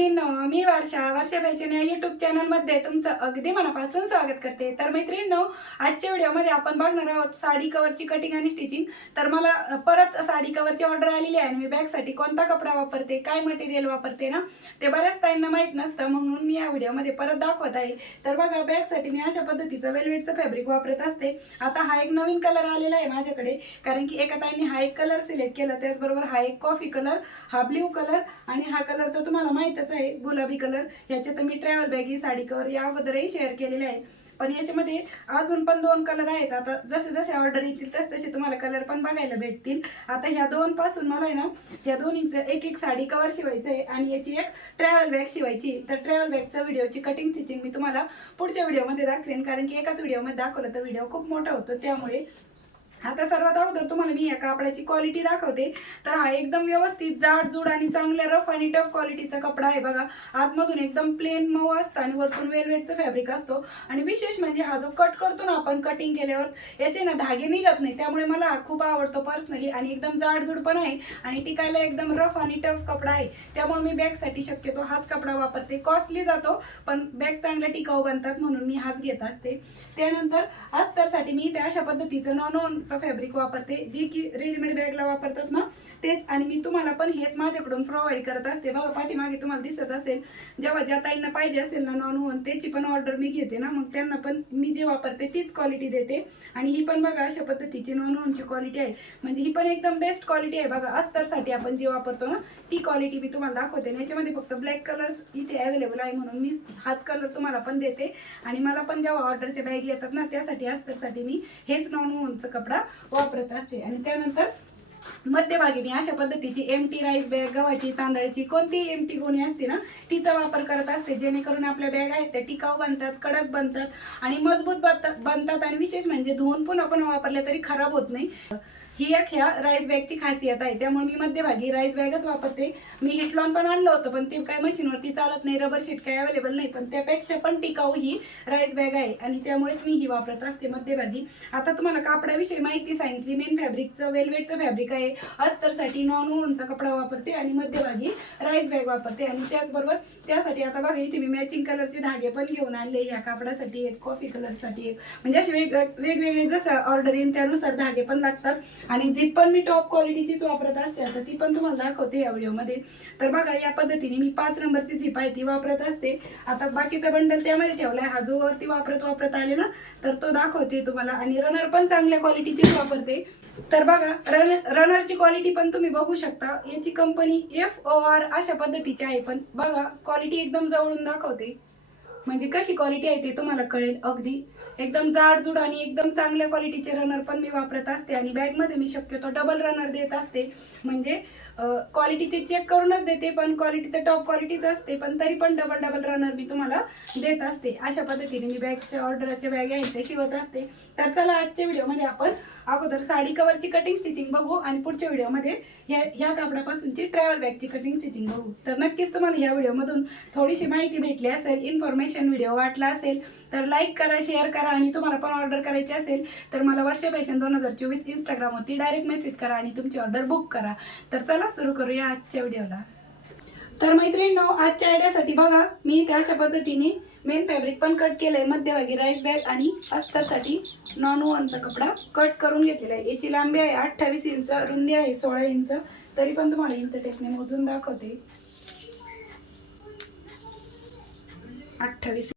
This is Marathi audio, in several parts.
मैत्रिणींनो, मी वर्षा फॅशन या यूट्यूब चॅनलमध्ये तुमचं अगदी मनापासून स्वागत करते। तर मैत्रिणींनो, आजच्या व्हिडिओमध्ये आपण बघणार आहोत साडी कव्हरची कटिंग आणि स्टिचिंग। तर मला परत साडी कव्हरची ऑर्डर आलेली आहे आणि मी बॅगसाठी कोणता कपडा वापरते, काय मटेरियल वापरते ना, ते बऱ्याच ताईंना माहीत नसतं, म्हणून मी या व्हिडिओमध्ये परत दाखवत आहे। तर बघा, बॅगसाठी मी अशा पद्धतीचं वेलवेटचं फॅब्रिक वापरत असते। आता हा एक नवीन कलर आलेला आहे माझ्याकडे, कारण की एका ताईंनी हा एक कलर सिलेक्ट केला, त्याचबरोबर हा एक कॉफी कलर, हा ब्ल्यू कलर आणि हा कलर तर तुम्हाला माहीतच आहे, गुलाबी कलर। ह्याच्यात मी ट्रॅव्हल बॅगी साडी कवर या अगोदरही शेअर केलेले आहे, पण याच्यामध्ये अजून पण 2 कलर आहेत। आता जसे जसे ऑर्डर येतील तसे तुम्हाला कलर पण बघायला भेटतील। आता ह्या 2 पासून मला आहे ना, ह्या दोन्हीचं एक एक साडी कवर शिवायचं आहे आणि याची एक ट्रॅव्हल बॅग शिवायची। तर ट्रॅव्हल बॅगचा व्हिडिओची कटिंग स्टिचिंग मी तुम्हाला पुढच्या व्हिडिओमध्ये दाखवेन, कारण की एकाच व्हिडिओमध्ये दाखवलं तर व्हिडिओ खूप मोठा होतो, त्यामुळे आता सर्वात अगोदर तुम्हाला मी या कापडाची क्वालिटी दाखवते। तर हा एकदम व्यवस्थित जाडजूड आणि चांगल्या रफ आणि टफ क्वालिटीचा कपडा आहे। बघा, आतमधून एकदम प्लेन मऊ असतं आणि वरतून वेलवेटचं फॅब्रिक असतो। आणि विशेष म्हणजे हा जो कट करतो ना आपण कटिंग केल्यावर, याचे ना धागे निघत नाही, त्यामुळे मला हा खूप आवडतो पर्सनली। आणि एकदम जाडजूड पण आहे आणि टिकायला एकदम रफ आणि टफ कपडा आहे, त्यामुळे मी बॅगसाठी शक्यतो हाच कपडा वापरते। कॉस्टली जातो, पण बॅग चांगल्या टिकाऊ बनतात, म्हणून मी हाच घेत असते। त्यानंतर अस्तरसाठी मी त्या अशा पद्धतीचं नॉन फॅब्रिक वापरते, जे की रेडीमेड बॅगला वापरतात ना तेच, आणि मी तुम्हाला पण हेच माझ्याकडून प्रोव्हाइड करत असते। बघा, पाठीमागे तुम्हाला दिसत असेल, जेव्हा ज्या ताईंना पाहिजे असेल ना नॉन वोन, त्याची पण ऑर्डर मी घेते ना, मग त्यांना पण मी जे वापरते तीच क्वालिटी देते। आणि ही पण बघा अशा पद्धतीची नॉन वोनची क्वालिटी आहे, म्हणजे ही पण एकदम बेस्ट क्वालिटी आहे। बघा, अस्तरसाठी आपण जे वापरतो ना ती क्वालिटी मी तुम्हाला दाखवते। याच्यामध्ये फक्त ब्लॅक कलर इथे अवेलेबल आहे, म्हणून मी हाच कलर तुम्हाला पण देते। आणि मला पण जेव्हा ऑर्डरच्या बॅग येतात ना, त्यासाठी अस्तरसाठी मी हेच नॉन वोनचा कपडा वापरत असते। आणि त्यानंतर मध्यभागी मी अशा पद्धतीची एमटी राईस बॅग, गव्हाची, तांदळाची, कोणतीही एमटी गोणी असते ना तिचा वापर करत असते, जेणेकरून आपल्या बॅग आहेत त्या टिकाऊ बनतात, कडक बनतात आणि मजबूत बनतात आणि विशेष म्हणजे धुवून पुन्हा पण वापरल्या तरी खराब होत नाही। ही एक ह्या राईस बॅगची खासियत आहे, त्यामुळे मी मध्यभागी राईस बॅगच वापरते। मी हिटलॉन पण आणलं होतं, पण ते काय मशीनवरती चालत नाही, रबर शीट काय अवेलेबल नाही, पण त्यापेक्षा पण टिकाऊ ही राईस बॅग आहे आणि त्यामुळेच मी ही वापरत असते मध्यभागी। आता तुम्हाला कापडाविषयी माहिती सांगितली, मेन फॅब्रिकचं वेलवेटचं फॅब्रिक आहे, अस्तरसाठी नॉन वोनचा कपडा वापरते आणि मध्यभागी राईस बॅग वापरते। आणि त्याचबरोबर त्यासाठी आता बघा, इथे मी मॅचिंग कलरचे धागे पण घेऊन आणले, ह्या कापडासाठी एक, कॉफी कलरसाठी एक, म्हणजे असे वेगवेगळे जसं ऑर्डर येईल त्यानुसार धागे पण लागतात। आणि झिप पण मी टॉप क्वालिटीचीच वापरत असते, आता ती पण तुम्हाला दाखवते या व्हिडिओमध्ये। तर बघा, या पद्धतीने मी 5 नंबरची झिप आहे ती वापरत असते। आता बाकीचा बंडल त्यामध्ये ठेवलाय, हा जो वरती वापरत आले ना तर तो दाखवते तुम्हाला। आणि रनर पण चांगल्या क्वालिटीचीच वापरते। तर बघा, रनरची क्वालिटी पण तुम्ही बघू शकता, याची कंपनी FOR अशा पद्धतीची आहे, पण बघा क्वालिटी एकदम जवळून दाखवते, म्हणजे कशी क्वालिटी आहे ते तुम्हाला कळेल। अगदी एकदम जाडजूड आणि एकदम चांगल्या क्वालिटीचे रनर पण मी वापरत असते। आणि बॅगमध्ये मी शक्यतो डबल रनर देत असते, म्हणजे क्वालिटी ते चेक करूनच देते, पण क्वालिटी तर टॉप क्वालिटीच असते, पण तरी पण डबल रनर मी तुम्हाला देत असते। अशा पद्धतीने मी बॅगच्या ऑर्डरच्या बॅग आहेत ते शिवत असते। तर चला, आजच्या व्हिडिओमध्ये आपण अगोदर साडी कवरची कटिंग स्टिचिंग बघू आणि पुढच्या व्हिडिओमध्ये ह्या कापडापासूनची ट्रॅव्हल बॅगची कटिंग स्टिचिंग बघू। तर नक्कीच तुम्हाला ह्या व्हिडिओमधून थोडीशी माहिती भेटली असेल, इन्फॉर्मेशन व्हिडिओ वाटला असेल तर लाईक करा, शेअर करा, आणि तुम्हाला पण ऑर्डर करायची असेल तर मला वर्षा फॅशन 2024 इंस्टाग्रामवरती डायरेक्ट मेसेज करा आणि तुमची ऑर्डर बुक करा। तर चला सुरू करूया आजच्या व्हिडिओला। तर मैत्रिणींनो, आजच्या आयडियासाठी बघा, मी त्या अशा पद्धतीने मेन फॅब्रिक पण कट केलंय, मध्यभागी राईस बॅग आणि अस्तरसाठी नॉन वोनचा कपडा कट करून घेतलेला आहे। याची लांबी आहे 28 इंच, रुंदी आहे 16 इंच, तरी पण तुम्हाला इंच टेपने मोजून दाखवते, 28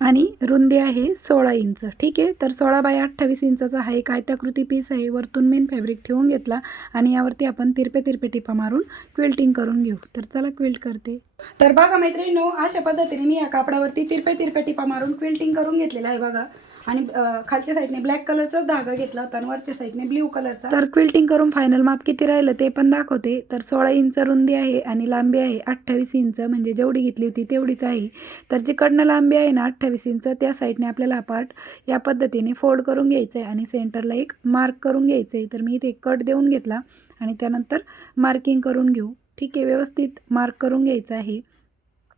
आणि रुंदी आहे 16 इंच। ठीक आहे, तर 16 बाय 28 इंचाचा हा एक आयताकृती पीस आहे। वरतून मेन फॅब्रिक ठेवून घेतला आणि यावरती आपण तिरपे टिपा मारून क्विल्टिंग करून घेऊ। तर चला, क्विल्ट करते। तर बघा मैत्रिणींनो, अशा पद्धतीने मी या कापडावरती तिरपे टिपा मारून क्विल्टिंग करून घेतलेला आहे बघा। आणि खालच्या साईडने ब्लॅक कलरचा धागा घेतला होता आणि वरच्या साईडने ब्ल्यू कलरचा। तर क्विल्टिंग करून फायनल माप किती राहिलं ते पण दाखवते। तर 16 इंच रुंदी आहे आणि लांबी आहे 28 इंच, म्हणजे जेवढी घेतली होती तेवढीच आहे। तर जी कडनं लांबी आहे ना 28 इंच, त्या साईडने आपल्याला हा पार्ट या पद्धतीने फोल्ड करून घ्यायचं आहे आणि सेंटरला एक मार्क करून घ्यायचं आहे। तर मी इथे कट देऊन घेतला आणि त्यानंतर मार्किंग करून घेऊ। ठीक आहे, व्यवस्थित मार्क करून घ्यायचं आहे।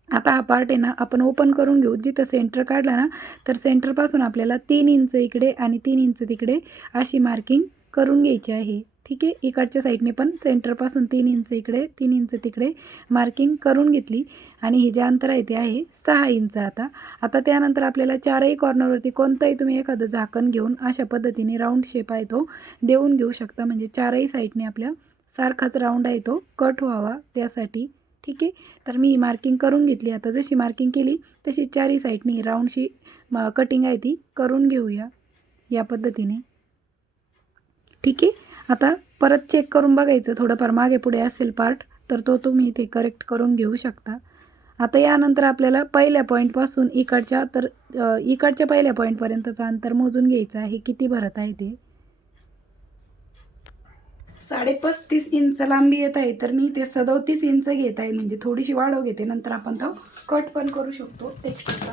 आता हा पार्ट आहे ना आपण ओपन करून घेऊ। जिथं सेंटर काढला ना, तर सेंटरपासून आपल्याला 3 इंच इकडे आणि 3 इंच तिकडे अशी मार्किंग करून घ्यायची आहे। ठीक आहे. इकडच्या साईडने पण सेंटरपासून 3 इंच इकडे 3 इंच तिकडे मार्किंग करून घेतली आणि हे जे अंतर आहे ते आहे 6 इंच. आता त्यानंतर आपल्याला चारही कॉर्नरवरती कोणतंही तुम्ही एखादं झाकण घेऊन अशा पद्धतीने राऊंड शेप आहे तो देऊन घेऊ शकता, म्हणजे चारही साईडने आपल्या सारखाच राऊंड आहे तो कट व्हावा त्यासाठी. ठीक आहे. तर मी मार्किंग करून घेतली. आता जशी मार्किंग केली तशी चारही साईडनी राऊंडशी कटिंग आहे ती करून घेऊया या पद्धतीने. ठीक आहे. आता परत चेक करून बघायचं, थोडंफार मागे पुढे असेल पार्ट तर तो तुम्ही इथे करेक्ट करून घेऊ शकता. आता यानंतर आपल्याला पहिल्या पॉईंटपासून इकडच्या पहिल्या पॉईंटपर्यंतचं अंतर मोजून घ्यायचं आहे, किती भरत आहे ते. 35.5 इंच लांबी येत आहे, तर मी ते 37 इंच घेत आहे, म्हणजे थोडीशी वाढव घेते, नंतर आपण तो कट पण करू शकतो एक्स्ट्राचा.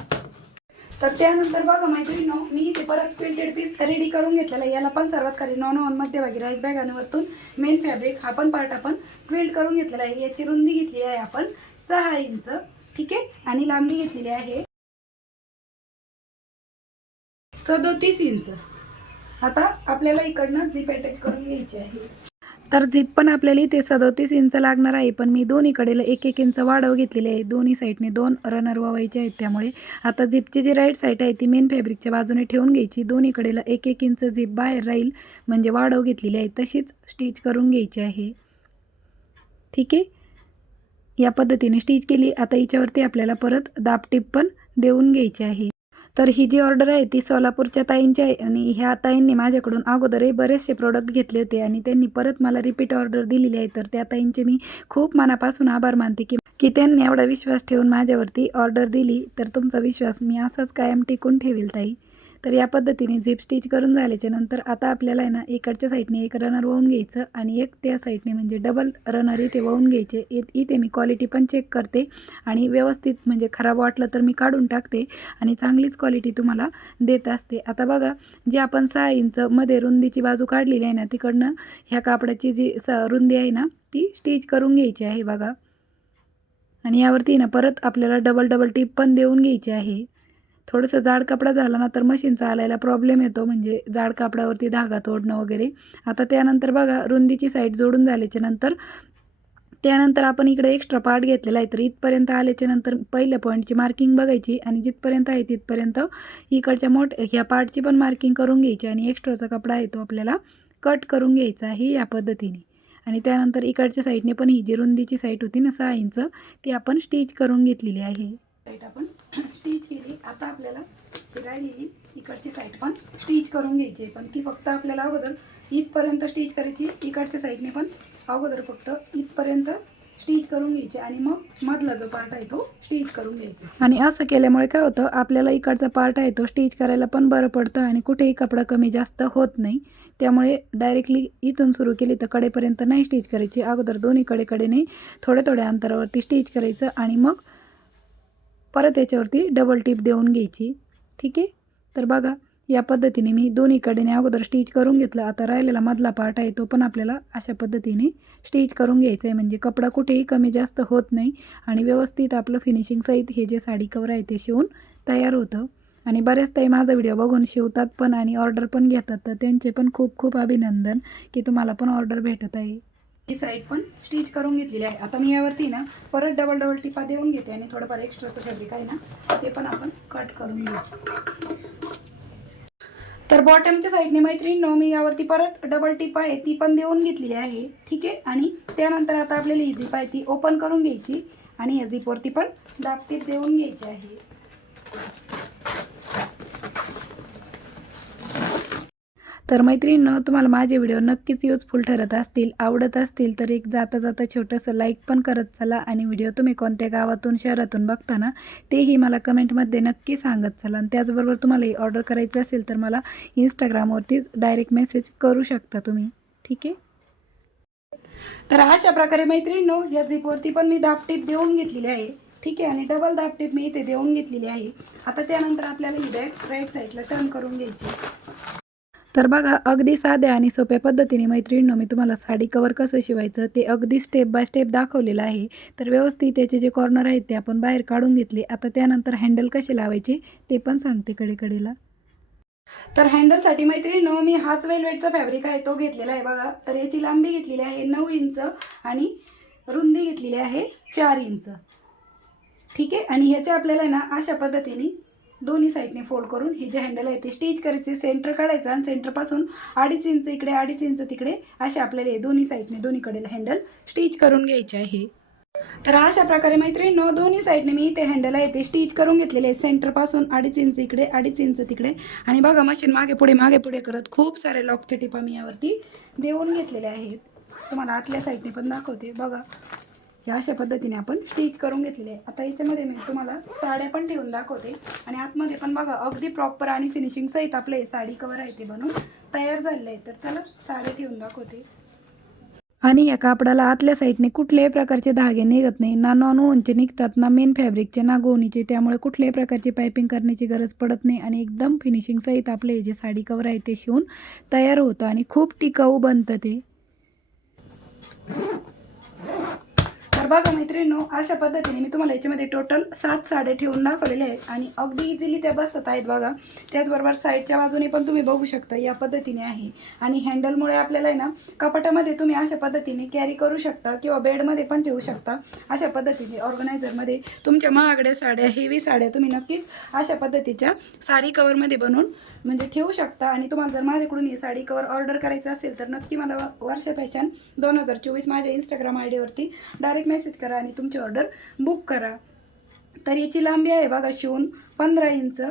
तर त्यानंतर बघा मैत्रिणींनो, मी ते परत क्विल्टेड पीस रेडी करून घेतलेला आहे. याला पण सर्वात खाली नॉन मध्यभागी राईस बॅग आणि वरतून मेन फॅब्रिक हा पण पार्ट आपण क्विल्ट करून घेतलेला आहे. याची रुंदी घेतलेली आहे आपण 6 इंच. ठीक आहे. आणि लांबी घेतलेली आहे 37 इंच. आता आपल्याला इकडनं झिप अटॅच करून घ्यायची आहे. तर झिप पण आपल्याला इथे 37 इंच लागणार आहे, पण मी दोन्हीकडेला 1-1 इंच वाढव घेतलेले आहे. दोन्ही साईडने 2 रनर ववायचे आहेत. त्यामुळे आता झिपची जी राईट साईड आहे ती मेन फॅब्रिकच्या बाजूने ठेवून घ्यायची. दोन्हीकडेला 1-1 इंच झिप बाहेर राहील, म्हणजे वाढव घेतलेली आहे तशीच स्टिच करून घ्यायची आहे. ठीक आहे. या पद्धतीने स्टिच केली. आता हिच्यावरती आपल्याला परत दाबटीप पण देऊन घ्यायची आहे. तर ही जी ऑर्डर आहे ती सोलापूरच्या ताईंची आहे आणि ह्या ताईंनी माझ्याकडून अगोदरही बरेचसे प्रोडक्ट घेतले होते आणि त्यांनी परत मला रिपीट ऑर्डर दिलेली आहे. तर त्या ताईंचे मी खूप मनापासून आभार मानते की त्यांनी एवढा विश्वास ठेवून माझ्यावरती ऑर्डर दिली. तर तुमचा विश्वास मी असाच कायम टिकून ठेवेल ताई. तर या पद्धतीने झिप स्टिच करून झाल्याच्या नंतर आता आपल्याला आहे ना, इकडच्या साईडने एक रनर वाहून घ्यायचं आणि एक त्या साईडने म्हणजे डबल रनर इथे वाहून घ्यायचे. इथे मी क्वालिटी पण चेक करते आणि व्यवस्थित म्हणजे खराब वाटलं तर मी काढून टाकते आणि चांगलीच क्वालिटी तुम्हाला देत असते. आता बघा, जे आपण 6 इंच मध्ये रुंदीची बाजू काढलेली आहे ना, तिकडनं ह्या कापडाची जी रुंदी आहे ना ती स्टिच करून घ्यायची आहे बघा. आणि यावरती ना परत आपल्याला डबल टिप पण देऊन घ्यायची आहे. थोडंसं जाड कपडा झाला ना तर मशीन चालायला प्रॉब्लेम येतो, म्हणजे जाड कापडावरती धागा तोडणं वगैरे. आता त्यानंतर बघा, रुंदीची साईड जोडून झाल्याच्या नंतर त्यानंतर आपण इकडे एक्स्ट्रा पार्ट घेतलेला आहे. तर इथपर्यंत आल्याच्या नंतर पहिल्या पॉईंटची मार्किंग बघायची आणि जिथपर्यंत आहे तिथपर्यंत इकडच्या ह्या पार्टची पण मार्किंग करून घ्यायची आणि एक्स्ट्राचा कपडा आहे तो आपल्याला कट करून घ्यायचा आहे या पद्धतीने. आणि त्यानंतर इकडच्या साईडने पण ही जी रुंदीची साईड होती ना 6 इंच ती आपण स्टिच करून घेतलेली आहे. साईड आपण स्टिच केली. आता आपल्याला राहिलेली इकडची साईड पण स्टिच करून घ्यायची आहे, पण ती फक्त आपल्याला अगोदर इथपर्यंत स्टिच करायची. इकडच्या साईडने पण अगोदर फक्त इथपर्यंत स्टिच करून घ्यायची आणि मग मधला जो पार्ट आहे तो स्टिच करून घ्यायचा. आणि असं केल्यामुळे काय होतं, आपल्याला इकडचा पार्ट आहे तो स्टिच करायला पण बरं पडतं आणि कुठेही कपडा कमी जास्त होत नाही. त्यामुळे डायरेक्टली इथून सुरू केली तर कडेपर्यंत नाही स्टिच करायची. अगोदर दोन्ही कडेने थोड्या अंतरावरती स्टिच करायचं आणि मग परत याच्यावरती डबल टिप देऊन घ्यायची. ठीक आहे. तर बघा, या पद्धतीने मी दोन्ही कडेने अगोदर स्टिच करून घेतलं. आता राहिलेला मधला पार्ट आहे तो पण आपल्याला अशा पद्धतीने स्टिच करून घ्यायचं आहे, म्हणजे कपडा कुठेही कमी जास्त होत नाही आणि व्यवस्थित आपलं फिनिशिंग सहित हे जे साडी कवर आहे ते शिवून तयार होतं. आणि बऱ्याच ताई माझा व्हिडिओ बघून शिवतात पण आणि ऑर्डर पण घेतात, तर त्यांचे पण खूप खूप अभिनंदन की तुम्हाला पण ऑर्डर भेटत आहे. ही साईड पण स्टिच करून घेतलेली आहे. आता मी यावरती ना परत डबल टिपा देऊन घेते आणि थोडंफार एक्स्ट्राचं फॅब्रिक आहे ना ते पण आपण कट करून घेऊ. तर बॉटमच्या साईडने मैत्रिणींनो, मी यावरती परत डबल टिप आहे ती पण देऊन घेतलेली आहे. ठीक आहे. आणि त्यानंतर आता आपल्याला ही झिप आहे ती ओपन करून घ्यायची आणि या झिपवरती पण दाबटीप देऊन घ्यायची आहे. तर मैत्रिणींनो, तुम्हाला माझे व्हिडिओ नक्कीच युजफुल ठरत असतील, आवडत असतील तर एक जाता जाता छोटंसं लाईक पण करत चला आणि व्हिडिओ तुम्ही कोणत्या गावातून शहरातून बघता ना तेही मला कमेंटमध्ये नक्की सांगत चला. आणि त्याचबरोबर तुम्हाला ही ऑर्डर करायचं असेल तर मला इंस्टाग्रामवरतीच डायरेक्ट मेसेज करू शकता तुम्ही. ठीक आहे. तर अशा प्रकारे मैत्रिणींनो, या झिपवरती पण मी दाबटीप देऊन घेतलेली आहे. ठीक आहे. आणि डबल दाबटीप मी इथे देऊन घेतलेली आहे. आता त्यानंतर आपल्याला ही बॅग राईट साईडला टर्न करून घ्यायची. तर बघा, अगदी साध्या आणि सोप्या पद्धतीने मैत्रिणींनो मी तुम्हाला साडी कवर कसं शिवायचं ते अगदी स्टेप बाय स्टेप दाखवलेलं आहे. तर व्यवस्थित त्याचे जे कॉर्नर आहेत ते आपण बाहेर काढून घेतले. आता त्यानंतर हँडल कसे लावायचे ते पण सांगते कडेला. तर हँडलसाठी मैत्रिणींनो मी हाच वेलवेटचा फॅब्रिक आहे तो घेतलेला आहे बघा. तर याची लांबी घेतलेली आहे 9 इंच आणि रुंदी घेतलेली आहे 4 इंच. ठीक आहे. आणि ह्याच्या आपल्याला ना अशा पद्धतीने दोन्ही साईडने फोल्ड करून हे जे हँडल आहे ते स्टिच करायचे. सेंटर काढायचं आणि सेंटरपासून 2.5 इंच इकडे 2.5 इंच तिकडे असे आपल्याला हे दोन्ही साईडने दोन्हीकडे हँडल स्टिच करून घ्यायचे आहे. तर अशा प्रकारे मैत्रिणींनो दोन्ही साईडने मी ते हँडल आहे ते स्टिच करून घेतलेले आहे. सेंटरपासून 2.5 इंच इकडे 2.5 इंच तिकडे. आणि बघा मशीन मागे पुढे करत खूप सारे लॉकच्या टिपा मी यावरती देऊन घेतलेल्या आहेत. तुम्हाला आतल्या साईडने पण दाखवते बघा. या अशा पद्धतीने आपण स्टिच करून घेतलेले आहे. आता याच्यामध्ये मी तुम्हाला साड्या पण ठेवून दाखवते आणि आतमध्ये पण बघा अगदी प्रॉपर आणि फिनिशिंग सहित आपले साडी कवर आहे ते बनवून तयार झालेले आहे. तर चला साड्या ठेवून दाखवते. आणि या कापडाला आतल्या साईडने कुठल्याही प्रकारचे धागे निघत नाही. ना नॉन ओनचे निघतात, ना मेन फॅब्रिकचे, ना गोणीचे. त्यामुळे कुठल्याही प्रकारची पायपिंग करण्याची गरज पडत नाही आणि एकदम फिनिशिंग सहित आपले जे साडी कवर आहे ते शिवून तयार होतं आणि खूप टिकाऊ बनतं ते. तर बघा मैत्रिणींनो अशा पद्धतीने मी तुम्हाला याच्यामध्ये टोटल 7 साड्या ठेवून दाखवलेल्या आहेत आणि अगदी इझिली त्या बसत आहेत बघा. त्याचबरोबर साईडच्या बाजूने पण तुम्ही बघू शकता या पद्धतीने आहे. आणि हँडलमुळे आपल्याला आहे ना कपाटामध्ये तुम्ही अशा पद्धतीने कॅरी करू शकता किंवा बेडमध्ये पण ठेवू शकता. अशा पद्धतीने ऑर्गनायझरमध्ये तुमच्या महागड्या साड्या, हेवी साड्या तुम्ही नक्कीच अशा पद्धतीच्या साडी कवरमध्ये बनवून म्हणजे ठेवू शकता. आणि तुम्हाला जर माझ्याकडून ही साडी कवर ऑर्डर करायचं असेल तर नक्की मला वर्षा फॅशन 2024 माझ्या इंस्टाग्राम आय डीवरती डायरेक्ट मेसेज करा आणि तुमची ऑर्डर बुक करा. तर याची लांबी आहे बघा शिवून 15 इंच,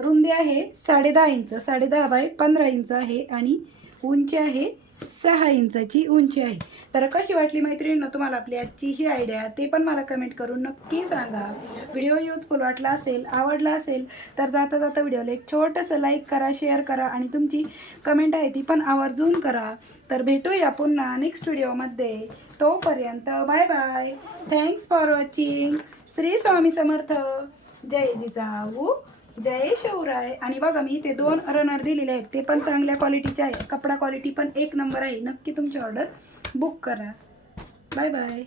रुंदी आहे 10.5 इंच, 10.5 बाय 15 इंच आहे आणि उंची आहे 6 इंचाची उंची आहे. तर कशी वाटली मैत्रिणींनो तुम्हाला आपली आजची ही आयडिया ते पण मला कमेंट करून नक्की सांगा. व्हिडिओ युजफुल वाटला असेल, आवडला असेल तर जाता जाता व्हिडिओला एक छोटंसं लाईक करा, शेअर करा आणि तुमची कमेंट आहे ती पण आवर्जून करा. तर भेटूया पुन्हा नेक्स्ट व्हिडिओमध्ये. तोपर्यंत bye bye. Thanks for watching. Shri Swami Samarth. जय जिजाऊ, जय शिवराय. आणि बघा मी ते 2 रनर दिलेले आहेत ते पण चांगल्या क्वालिटीचे आहे. कपडा क्वालिटी पण 1 नंबर आहे. नक्की तुमची ऑर्डर बुक करा. Bye bye.